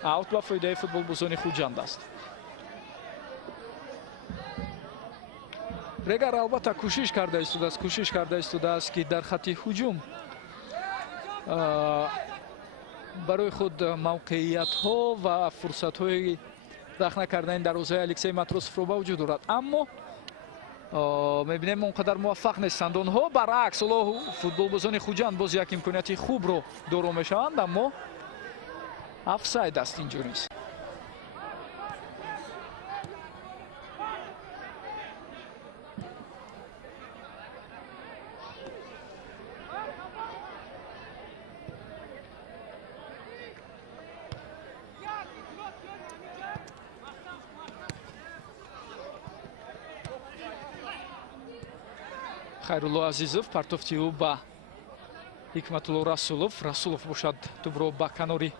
аут ба фоидаи футболбозони Хуҷанд аст. Регар албатта кӯшиш карда истодааст ки дар хатти ҳуҷум барои худ мавқеиятҳо ва фурсатҳои дахна кардани дарвозаи Алексей Матросовро ба вуҷуд орад, аммо мебинем он қадар муваффақ нестанд онҳо. Баръакс ҳоло футболбозони Хуҷанд боз як имконияти хубро доро мешаванд, аммо офсайд аст инҷо низ. Хайрулло Азизов партофти ӯ ба Ҳикматулло Расулов. Расулов бошад тӯбро ба канори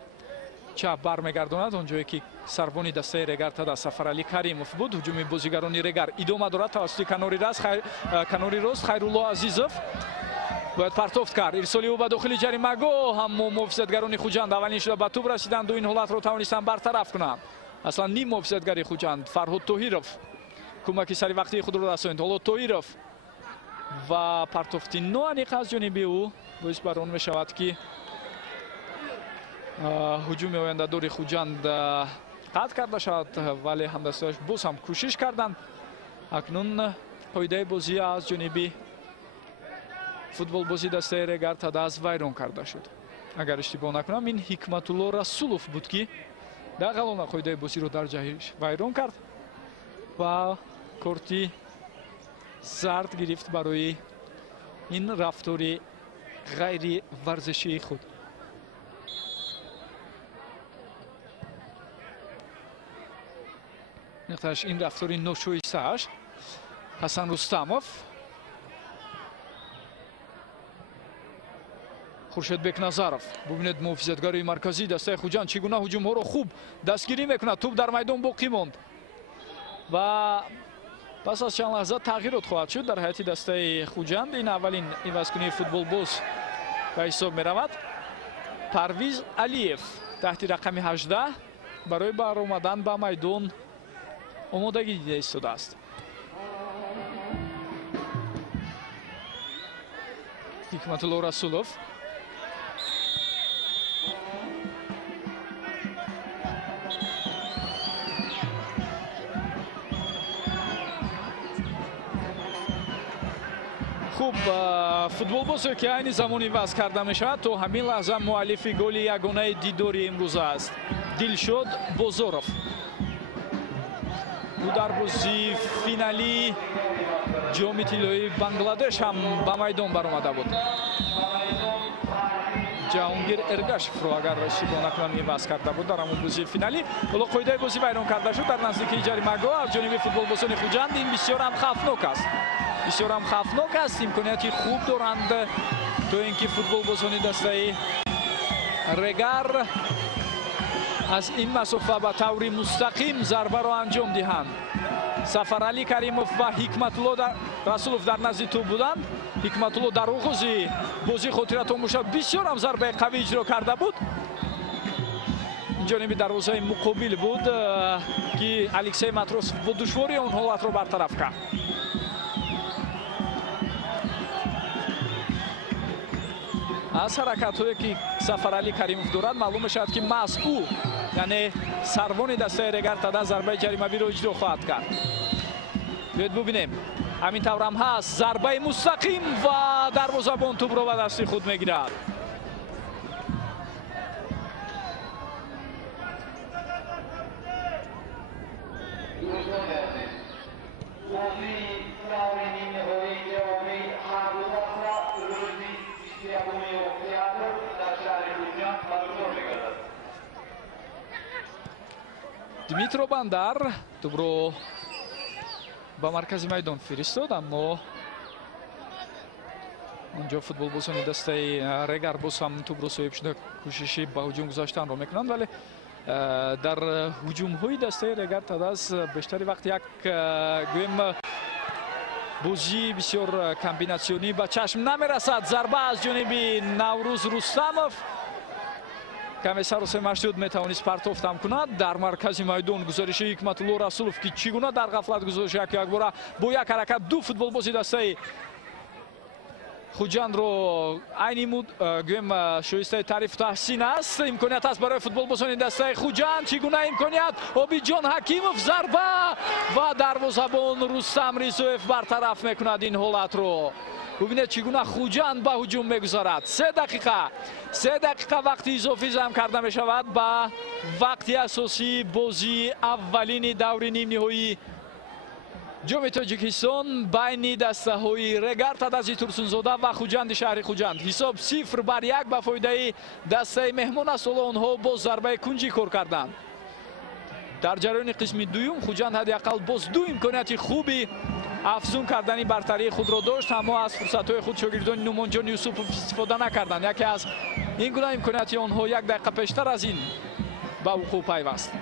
чап бармегардонад, он ҷое ки сарбони дастаи Регар Тадаст Сафаралӣ Каримов буд. ҳуҷуми бозигарони Регар идома дорад тавассути канори рост. Хайрулло Азизов бояд партофт кард, ирсоли ӯ ба дохили ҷаримагоҳ, аммо муҳофизатгарони Хуҷанд аввалин шуда ба тӯб расиданду ин ҳолатро тавонистанд бартараф кунанд. аслан ним муҳофизатгари Хуҷанд Фарҳод Тоҳиров кӯмаки саривақтии худро расонинд. ҳоло Тоҳиров ва партофти ноаниқ аз ҷониби ӯ боис бар он мешавад ки ҳуҷуми ояндадори Хуҷанд қатъ карда шавад, вале ҳамдастааш боз ҳам кӯшиш карданд. акнун қоидаи бозӣ аз ҷониби футболбози дастаи Регар Тадаст вайрон карда шуд. агар иштибоҳ накунам, ин Ҳикматулло Расулов буд ки дағалона қоидаи бозиро дар ҷаҳиш вайрон кард ва корти зард гирифт барои ин рафтори ғайри варзишии худ. нихташ ин рафтори ношоистааш Ҳасан Рустамов. Хуршедбек Назаров бубинед муҳофизатгари марказии дастаи Хуҷанд чӣ гуна ҳуҷумҳоро хуб дастгирӣ мекунад. тӯб дар майдон боқӣ монд ва пас аз чанд лаҳза тағйирот хоҳад шуд дар ҳайати дастаи Хуҷанд. ин аввалин ивазкунии футболбоз ба ҳисоб меравад. Парвиз Алиев таҳти рақами 18 барои баромадан ба майдон омодагӣ дида истодааст. Ҳикматулло Расулов хуб футболбозе ки айни замон иваз карда мешавад то ҳамин лаҳза муаллифи голи ягонаи дидори имрӯза аст Дилшод Бозоров. ӯ дар бозии финалӣ ҷоми тиллои Бангладеш ҳам ба майдон баромада буд. Ҷаҳонгир Эргашевро агар иштибоҳ накунам иваз карда буд дар ҳамон бозии финалӣ. ҳоло қоидаи бозӣ вайрон карда шуд дар наздикии ҷаримагоҳ аз ҷониби футболбозони Хуҷанд. ин бисёр ҳам хавфнок аст. имконияти хуб доранд то ин ки футболбозони дастаи Регар аз ин масофа ба таври мустақим зарбаро анҷом диҳанд. Сафаралӣ Каримов ва Ҳикматулло Расулов дар назди тӯб буданд. Ҳикматулло дар оғози бозӣ хотиратон бошад бисёр ҳам зарбаи қавӣ иҷро карда буд. ҷониби дарвозаи муқобил буд ки Алексей Матросов бо душворӣ он ҳолатро бартараф кард. аз ҳаракатҳое ки Сафаралӣ Каримов дорад маълум мешавад ки маҳз ӯ яъне сарбони дастаи Регар Тадаст зарбаи ҷаримавиро иҷро хоҳад кард. биёед бубинем. ҳамин таврам ҳаст. зарбаи мустақим ва дарвозабон тӯбро ба дасти худ мегирад. Димитро Бандар тӯбро ба маркази майдон фиристод, аммо اونجا فوتبالبازان دسته رگر باز هم توپ رو صاحب شده کوششی با هجوم گذاشتن رو میکنند، ولی در هجوم های دسته رگر تداس بیشتری وقت یک گویم بازی بسیار کامبیناسیونی به چشم نمیرسد. ضربه از جانب نوروز رستمов کمی سر و سمر شد، میتوانست پرتافت هم کند. در مرکز میدان گزارش حکمتالله رسولов که چگونه در غفلت گذاشت یک بار با یک حرکت دو فوتبالبازی دسته خوجند رو عینی گویم شایسته تعریف تحسین است. امکانیت است برای فوتبالبازان دسته خوجند. چگونه امکانیت؟ عابدجان حکیمov ضربه و دروازه‌بان رستم ریزویف برطرف میکند این حالت رو. ببینید چگونه خوجند به هجوم میگذارد. 3 دقیقه وقت اضافی جمع کرده می شود به وقت اساسی بازی اولین دور نیم نهایی جام تاجیکستان بین دسته های رگر تدازی ترسونزاده و خوجند شهر خوجند. حساب 0-1 به فایده دسته مهمان است. آنها با ضربه کنجی کار کردند. در جریان قسم دوم خوجند حداقل باز دو امکانیت خوبی افزون کردن برتری خود را داشت، اما از فرصت های خود شاگردان نومانجان یوسف استفاده نکردند. یکی از این گونه امکانیت آنها 1 دقیقه پیشتر از این به وقوع پیوست.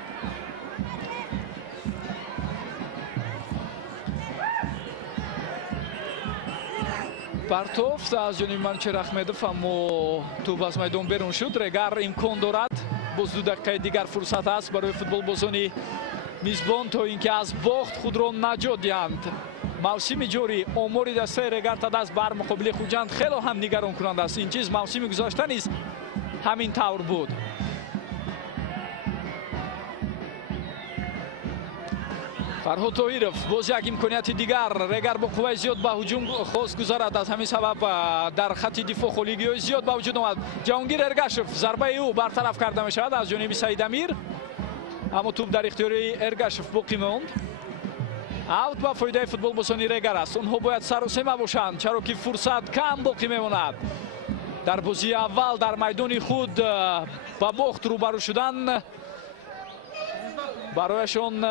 پرتافت از جانب منوچهر احمدov، اما توپ از میدان بیرون شد. رگر امکان دارد باز 2 دقیقه دیگر فرصت است برای فوتبالبازان میزبان تا اینکه از باخت خود را نجات دهند. موسم جاری آمار دسته رگر تداس بر مقابل خوجند خیلی هم نگران کننده است. این چیز موسم گذشته نیست همین طور بود. فرهاد طاهرov باز یک امکانیت دیگر. رگر با قوه زیاد به هجوم خواست گذارد، از همین سبب در خط دفاع خالیگی زیاد به وجود آمد. جهانگیر ارگاشov ضربه او برطرف کرده می شود از جانب سعید امیر، اما توپ در اختیار ارگاشov باقی ماند. اوت به فایده فوتبالبازان رگر است. آنها باید سر و سیمه باشند چرا که فرصت کم باقی میماند. در بازی اول در میدان خود با باخت روبرو شدن برایشان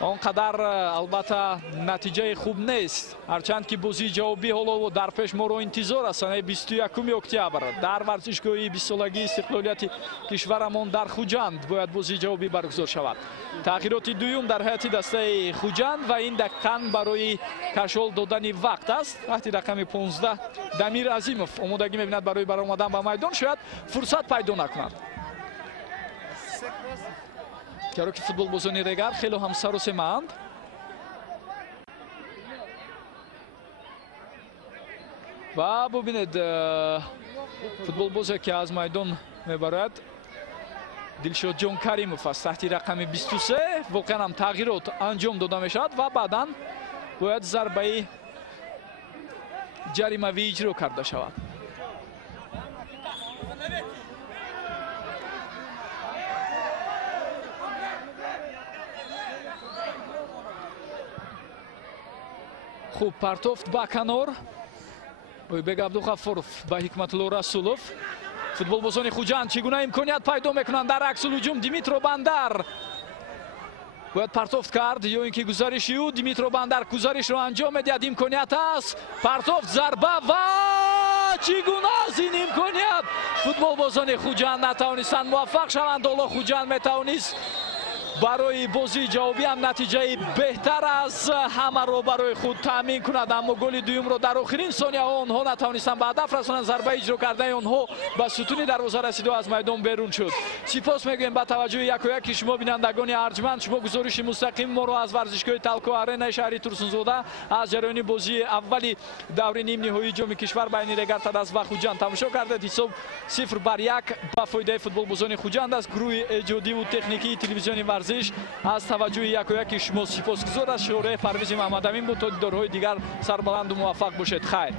آنقدر البته نتیجه خوب نیست، هرچند که بازی جوابی حالا و در پیش ما رو انتظار است. 21 اکتبر در ورزشگاه 20 سالگی استقلالیت کشورمان در خوجند باید بازی جوابی برگزار شود. تغییرات دوم در هیئت دسته خوجند و این دقیقاً برای کشال دادن وقت است. تحت رقم 15 دمیر عظیمov آمادگی می‌بیند برای برآمدن به میدان، شاید فرصت پیدا نکند. چرا که فوتبالبازان رگر خیلی هم سر و سیمه‌اند. و ببینید فوتبالبازی که از میدان میبرد دلشاد جان کریمov است تحت رقم 23. واقعا هم تغییرات انجام داده میشد و بعدا باید ضربه جریمه‌ای اجرا کرده شود. خوب پرتافت با کنار بگ عبدالغفورov با حکمتالله رسولov. فوتبالبازان خوجند چگونه امکانیت پیدا میکنند در عکس الهجوم. دیمیترو بندر باید پرتافت کرد یا اینکه گزارش او. دیمیترو بندر گزارش رو انجام میدهد. امکانیت است، پرتافت، ضربه و چگونه از این امکانیت فوتبالبازان خوجند نتوانستند موفق شوند. حالا خوجند میتوانست برای بازی جوابی هم نتیجه بهتر از همه رو برای خود تامین کند، اما گل دوم رو در آخرین ثانیه آنها نتوانستند به هدف رسانند. ضربه اجرا کرده آنها به ستون دروازه رسید و از میدان بیرون شد. سپاس میگویم با توجه یک شما بینندگان ارجمند. شما گزارش مستقیم ما رو از ورزشگاه تالکو آرنا شهر ترسونزاده از جریان بازی اولی دور نیم نهایی جام کشور بین رگر تداس و خوجند تماشا کردید. حساب 0-1 به فایده فوتبالبازان خوجند است. گروه ایجادی و تکنیکی تلویزیون ورزش از توجه یک شما سپاسگزار. از شورای پرویز محمد امین بود. تا دیدارهای دیگر سربلند و موفق باشید. خیر.